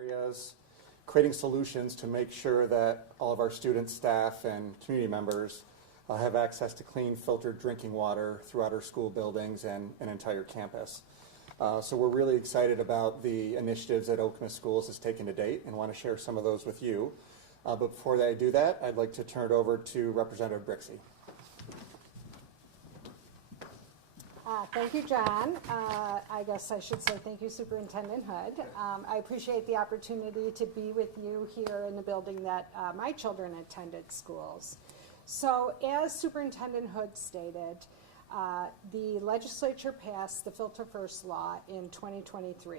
areas, creating solutions to make sure that all of our students, staff, and community members have access to clean, filtered drinking water throughout our school buildings and an entire campus. So we're really excited about the initiatives that Okemos Schools has taken to date and want to share some of those with you. But before I do that, I'd like to turn it over to Representative Brixey. Thank you, John. I guess I should say thank you, Superintendent Hood. I appreciate the opportunity to be with you here in the building that my children attended schools. So as Superintendent Hood stated, the legislature passed the Filter First law in 2023.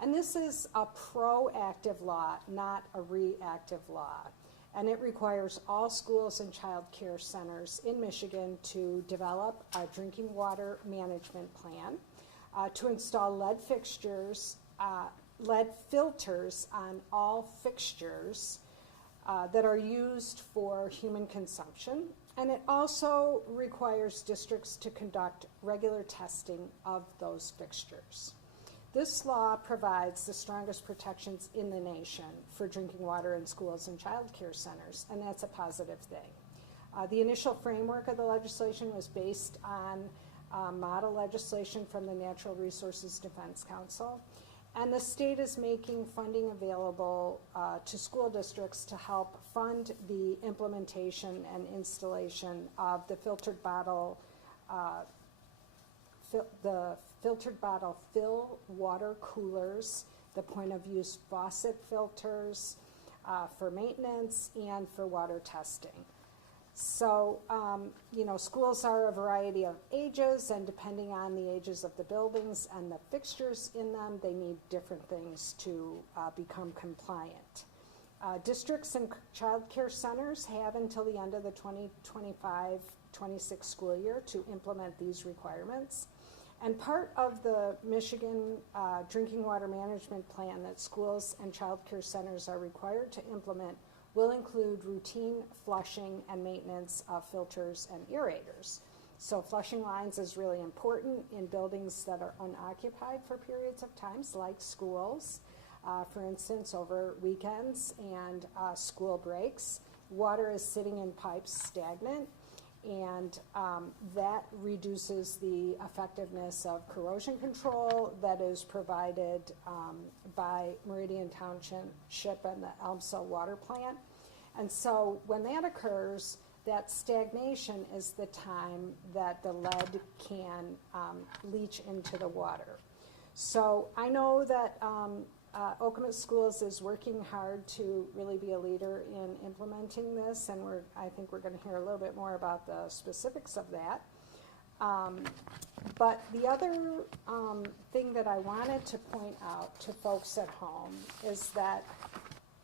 And this is a proactive law, not a reactive law. And it requires all schools and child care centers in Michigan to develop a drinking water management plan, to install lead filters on all fixtures that are used for human consumption. And it also requires districts to conduct regular testing of those fixtures. This law provides the strongest protections in the nation for drinking water in schools and child care centers, and that's a positive thing. The initial framework of the legislation was based on model legislation from the Natural Resources Defense Council, and the state is making funding available to school districts to help fund the implementation and installation of the filtered bottle fill water coolers, the point-of-use faucet filters for maintenance and for water testing. So, schools are a variety of ages, and depending on the ages of the buildings and the fixtures in them, they need different things to become compliant. Districts and child care centers have until the end of the 2025-26 school year to implement these requirements. And part of the Michigan Drinking Water Management Plan that schools and child care centers are required to implement will include routine flushing and maintenance of filters and aerators. So flushing lines is really important in buildings that are unoccupied for periods of times, like schools. For instance, over weekends and school breaks, water is sitting in pipes stagnant, and that reduces the effectiveness of corrosion control that is provided by Meridian Township and the Elmsall Water Plant. And so when that occurs, that stagnation is the time that the lead can leach into the water. So I know that Okemos Schools is working hard to really be a leader in implementing this, and I think we're going to hear a little bit more about the specifics of that. But the other thing that I wanted to point out to folks at home is that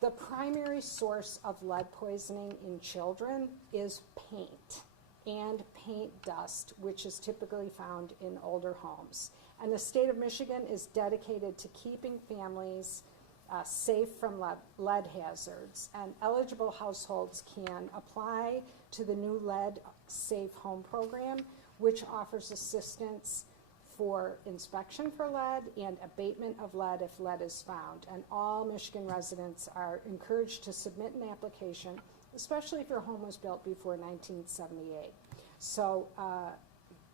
the primary source of lead poisoning in children is paint and paint dust, which is typically found in older homes. And the state of Michigan is dedicated to keeping families safe from lead hazards. And eligible households can apply to the new Lead Safe Home program, which offers assistance for inspection for lead and abatement of lead if lead is found. And all Michigan residents are encouraged to submit an application, especially if your home was built before 1978. So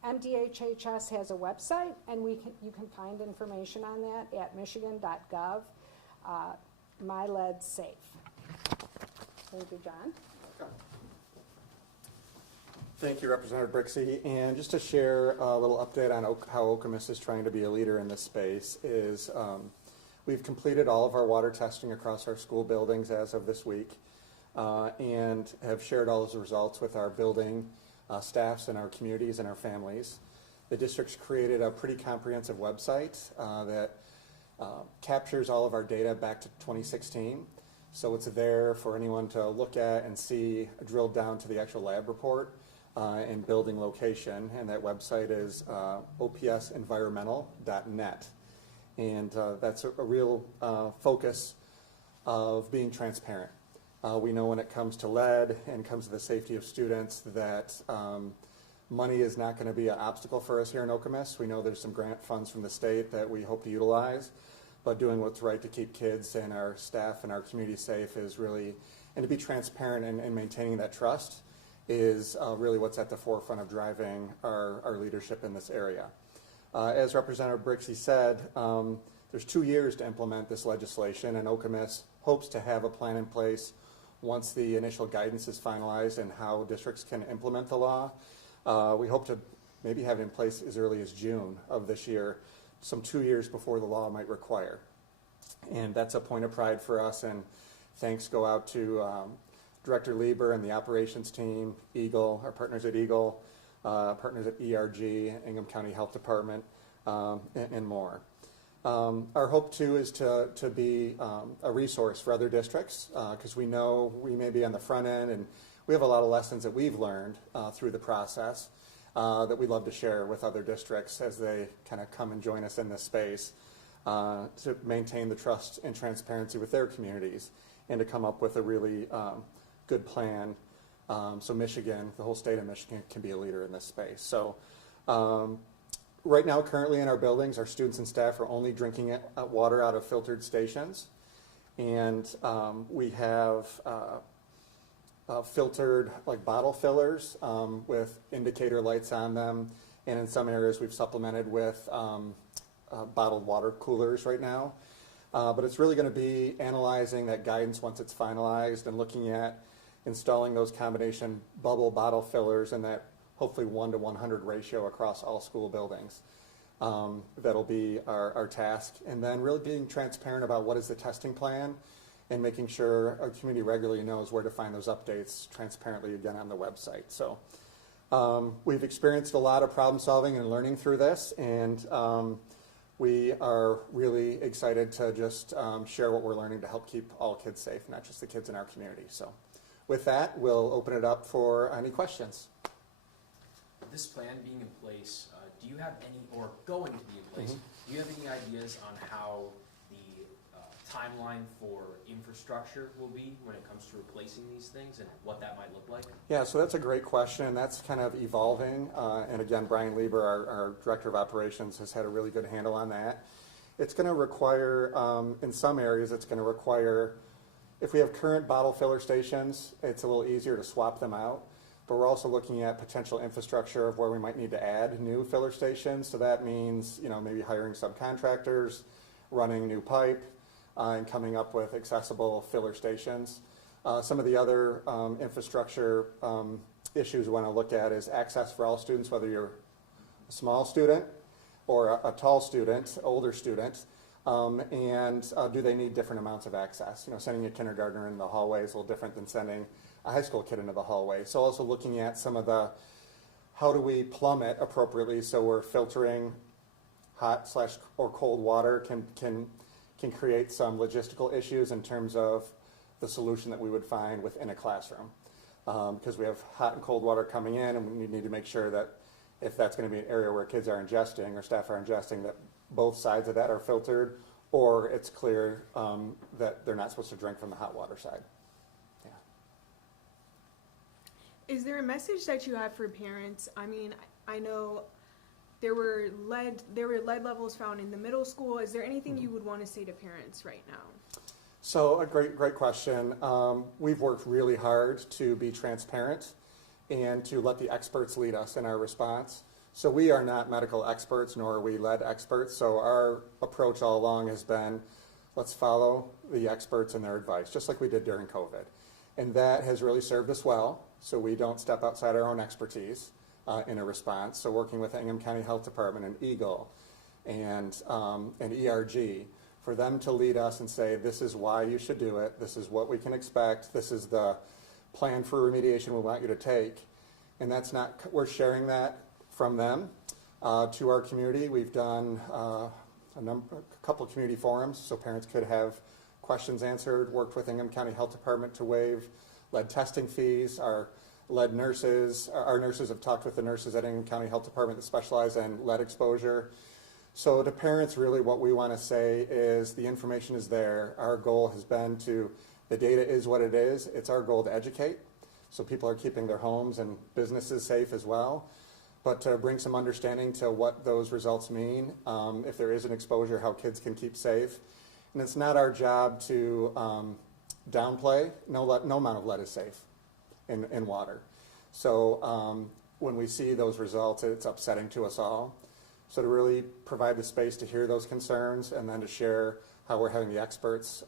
MDHHS has a website, and you can find information on that at michigan.gov, MyLeadSafe. Thank you, John. Okay. Thank you, Representative Brixey. And just to share a little update on how Okemos is trying to be a leader in this space is we've completed all of our water testing across our school buildings as of this week and have shared all those results with our building staffs and our communities and our families. The district's created a pretty comprehensive website that captures all of our data back to 2016. So it's there for anyone to look at and see, drilled down to the actual lab report and building location. And that website is opsenvironmental.net. And that's a real focus of being transparent. We know when it comes to lead and comes to the safety of students that money is not going to be an obstacle for us here in Okemos. We know there's some grant funds from the state that we hope to utilize, but doing what's right to keep kids and our staff and our community safe is really, and to be transparent and maintaining that trust is really what's at the forefront of driving our leadership in this area. As Representative Brixey said, there's 2 years to implement this legislation, and Okemos hopes to have a plan in place once the initial guidance is finalized and how districts can implement the law. We hope to maybe have it in place as early as June of this year, some 2 years before the law might require. And that's a point of pride for us, and thanks go out to Director Lieber and the operations team, Eagle, our partners at Eagle, partners at ERG, Ingham County Health Department, and more. Our hope too is to be a resource for other districts, because we know we may be on the front end, and we have a lot of lessons that we've learned through the process that we'd love to share with other districts as they kind of come and join us in this space to maintain the trust and transparency with their communities and to come up with a really good plan so Michigan, the whole state of Michigan, can be a leader in this space. So right now, currently in our buildings, our students and staff are only drinking water out of filtered stations, and we have filtered like bottle fillers with indicator lights on them, and in some areas we've supplemented with bottled water coolers right now. But it's really going to be analyzing that guidance once it's finalized and looking at installing those combination bubble bottle fillers in that hopefully 1 to 100 ratio across all school buildings. That'll be our task. And then really being transparent about what is the testing plan and making sure our community regularly knows where to find those updates transparently again on the website. So we've experienced a lot of problem solving and learning through this, and we are really excited to just share what we're learning to help keep all kids safe, not just the kids in our community. So with that, we'll open it up for any questions. This plan being in place, do you have any, or going to be in place, do you have any ideas on how the timeline for infrastructure will be when it comes to replacing these things and what that might look like? Yeah, so that's a great question. That's kind of evolving. And again, Brian Lieber, our Director of Operations, has had a really good handle on that. It's going to require, in some areas, it's going to require, if we have current bottle filler stations, it's a little easier to swap them out. But we're also looking at potential infrastructure of where we might need to add new filler stations. So that means, maybe hiring subcontractors, running new pipe, and coming up with accessible filler stations. Some of the other infrastructure issues we want to look at is access for all students, whether you're a small student or a tall student, older student, and do they need different amounts of access? Sending a kindergartner in the hallway is a little different than sending a high school kid into the hallway. So also looking at some of the, how do we plumb it appropriately so we're filtering hot / or cold water can create some logistical issues in terms of the solution that we would find within a classroom. Because we have hot and cold water coming in, and we need to make sure that if that's going to be an area where kids are ingesting or staff are ingesting, that both sides of that are filtered, or it's clear that they're not supposed to drink from the hot water side. Is there a message that you have for parents? I mean, I know there were lead levels found in the middle school. Is there anything you would want to say to parents right now? So a great question. We've worked really hard to be transparent and to let the experts lead us in our response. So we are not medical experts, nor are we lead experts. So our approach all along has been, let's follow the experts and their advice, just like we did during COVID. And that has really served us well. So we don't step outside our own expertise in a response. So working with Ingham County Health Department and Eagle and ERG, for them to lead us and say, this is why you should do it, this is what we can expect, this is the plan for remediation we want you to take. And that's not, we're sharing that from them to our community. We've done a couple community forums so parents could have questions answered, worked with Ingham County Health Department to waive lead testing fees. Our nurses have talked with the nurses at Ingham County Health Department that specialize in lead exposure. So to parents, really what we want to say is the information is there. Our goal has been the data is what it is. It's our goal to educate, so people are keeping their homes and businesses safe as well. but to bring some understanding to what those results mean, if there is an exposure, how kids can keep safe. And it's not our job to downplay. No amount of lead is safe in water. So when we see those results, it's upsetting to us all. So to really provide the space to hear those concerns and then to share how we're having the experts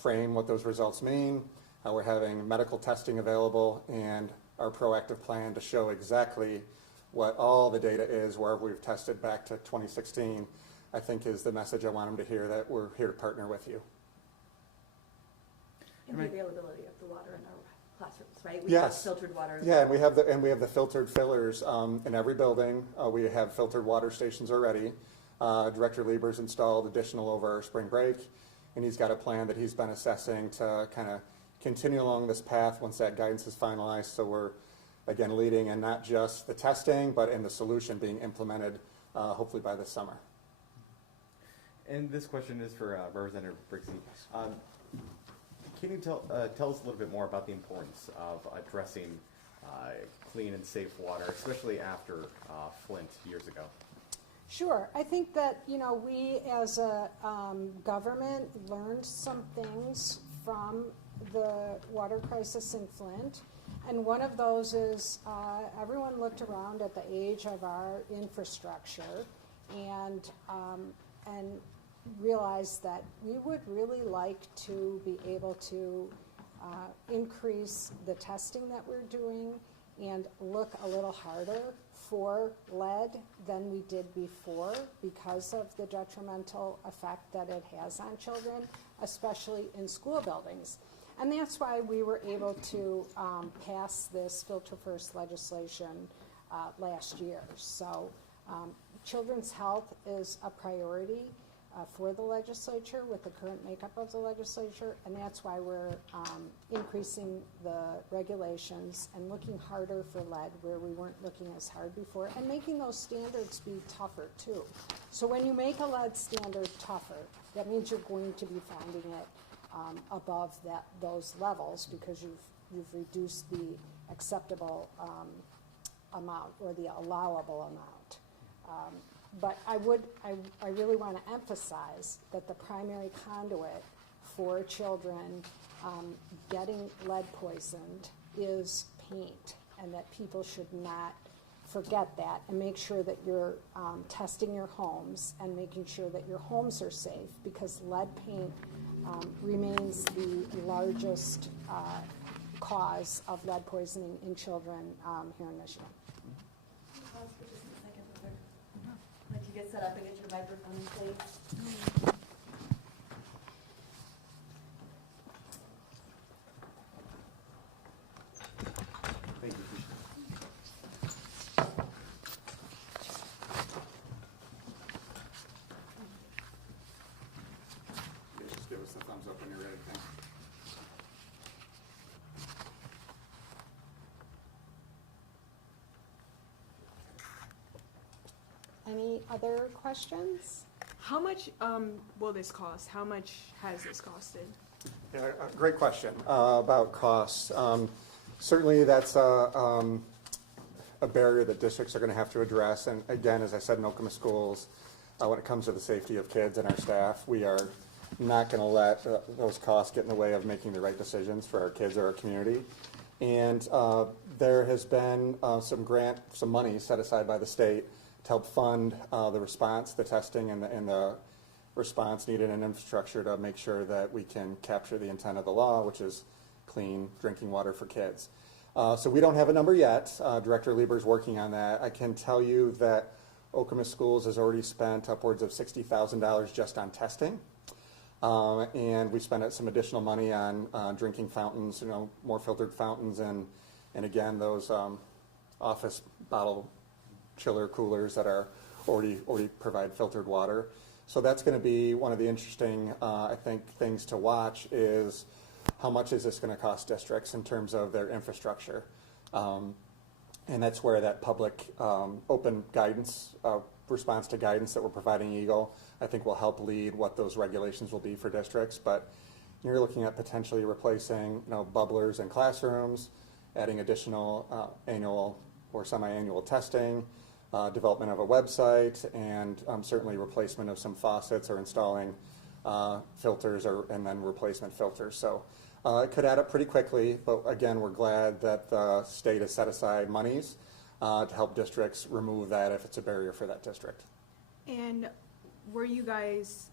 frame what those results mean, how we're having medical testing available, and our proactive plan to show exactly what all the data is wherever we've tested back to 2016, I think is the message I want them to hear, that we're here to partner with you. And the availability of the water in our classrooms, right? We Yes. have filtered water. Yeah, and we have the filtered fillers in every building. We have filtered water stations already. Director Lieber's installed additional over spring break, and he's got a plan that he's been assessing to kind of continue along this path once that guidance is finalized. So we're, again, leading in not just the testing, but in the solution being implemented hopefully by this summer. And this question is for Representative Brixey. Can you tell us a little bit more about the importance of addressing clean and safe water, especially after Flint years ago? Sure. I think that, we as a government learned some things from the water crisis in Flint. And one of those is everyone looked around at the age of our infrastructure and realized that we would really like to be able to increase the testing that we're doing and look a little harder for lead than we did before because of the detrimental effect that it has on children, especially in school buildings. And that's why we were able to pass this Filter First legislation last year. So children's health is a priority for the legislature with the current makeup of the legislature, and that's why we're increasing the regulations and looking harder for lead where we weren't looking as hard before, and making those standards be tougher too. So when you make a lead standard tougher, that means you're going to be finding it above those levels because you've reduced the acceptable amount or the allowable amount. But I really want to emphasize that the primary conduit for children getting lead poisoned is paint, and that people should not forget that and make sure that you're testing your homes and making sure that your homes are safe, because lead paint remains the largest cause of lead poisoning in children here in Michigan. Pause for just a second, Heather. Let you get set up and get your microphone in place. Thank you. Just give us the thumbs up when you're ready. Thanks. Any other questions? How much will this cost? How much has this costed? Yeah, great question about costs. Certainly that's a barrier that districts are going to have to address. And again, as I said in Okemos Schools, when it comes to the safety of kids and our staff, we are not going to let those costs get in the way of making the right decisions for our kids or our community. And there has been some money set aside by the state to help fund the response, the testing, and the response needed in infrastructure to make sure that we can capture the intent of the law, which is clean drinking water for kids. So we don't have a number yet. Director Lieber's working on that. I can tell you that Okemos Schools has already spent upwards of $60,000 just on testing. And we spent some additional money on drinking fountains, more filtered fountains, and again, those office bottle chiller coolers that are already provide filtered water. So that's going to be one of the interesting, I think, things to watch is how much is this going to cost districts in terms of their infrastructure. And that's where that public open guidance, response to guidance that we're providing Eagle, I think will help lead what those regulations will be for districts. But you're looking at potentially replacing bubblers in classrooms, adding additional annual or semi-annual testing, development of a website, and certainly replacement of some faucets or installing filters and then replacement filters. So it could add up pretty quickly, but again, we're glad that the state has set aside monies to help districts remove that if it's a barrier for that district. And were you guys,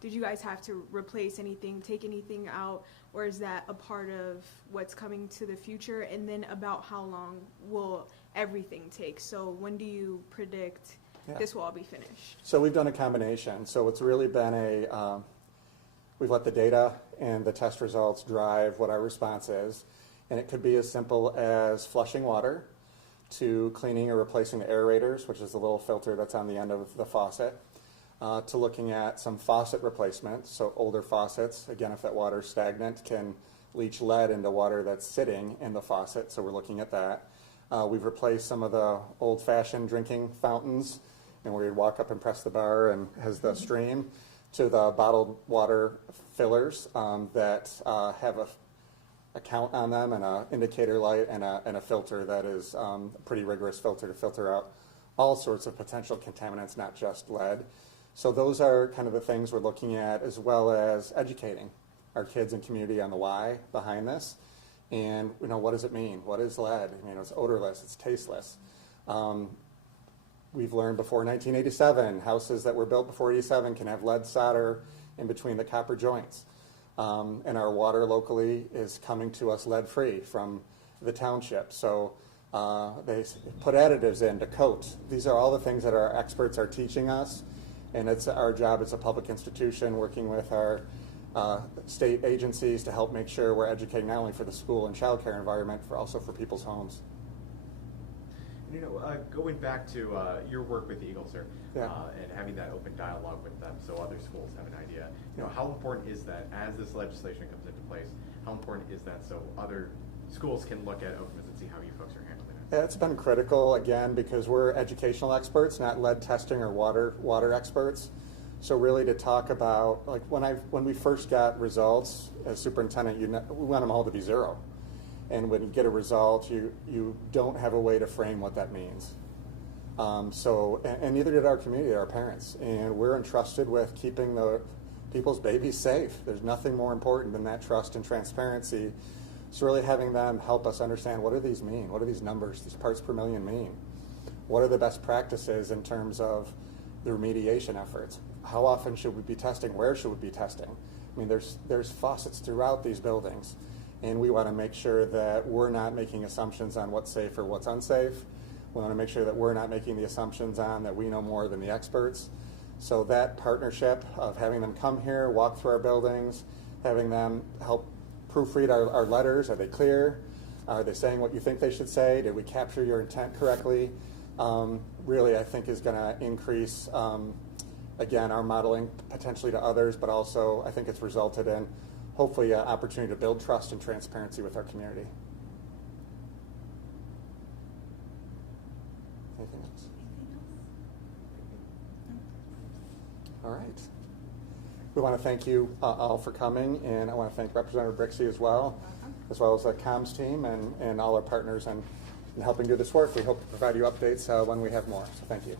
did you guys have to replace anything, take anything out, or is that a part of what's coming to the future? And then about how long will everything take? So when do you predict this will all be finished? So we've done a combination. So it's really been we've let the data and the test results drive what our response is. And it could be as simple as flushing water to cleaning or replacing the aerators, which is the little filter that's on the end of the faucet, to looking at some faucet replacement. So older faucets, again, if that water is stagnant, can leach lead into water that's sitting in the faucet. So we're looking at that. We've replaced some of the old-fashioned drinking fountains, and where you walk up and press the bar and has the stream, to the bottled water fillers that have a count on them and an indicator light and a filter that is a pretty rigorous filter to filter out all sorts of potential contaminants, not just lead. So those are kind of the things we're looking at, as well as educating our kids and community on the why behind this. And what does it mean? What is lead? It's odorless, it's tasteless. We've learned before 1987, houses that were built before 87 can have lead solder in between the copper joints. And our water locally is coming to us lead-free from the township. So they put additives in to coat. These are all the things that our experts are teaching us, and it's our job as a public institution working with our state agencies to help make sure we're educating not only for the school and child care environment, but also for people's homes. Going back to your work with the Eagle, sir, Yeah. and having that open dialogue with them so other schools have an idea, how important is that as this legislation comes into place? How important is that so other schools can look at Okemos and see how you folks are handling it? Yeah, it's been critical, again, because we're educational experts, not lead testing or water experts. So really to talk about, like when we first got results as superintendent, we want them all to be zero. And when you get a result, you don't have a way to frame what that means. And neither did our community, our parents. And we're entrusted with keeping the people's babies safe. There's nothing more important than that trust and transparency. So really having them help us understand, what do these mean? What do these numbers, these parts per million mean? What are the best practices in terms of the remediation efforts? How often should we be testing? Where should we be testing? There's faucets throughout these buildings. And we want to make sure that we're not making assumptions on what's safe or what's unsafe. We want to make sure that we're not making the assumptions on that we know more than the experts. So that partnership of having them come here, walk through our buildings, having them help proofread our letters. Are they clear? Are they saying what you think they should say? Did we capture your intent correctly? Really, I think is going to increase, again, our modeling potentially to others, but also I think it's resulted in hopefully an opportunity to build trust and transparency with our community. Anything else? All right. We want to thank you all for coming, and I want to thank Representative Brixey as well as the comms team and all our partners in helping do this work. We hope to provide you updates when we have more. So thank you.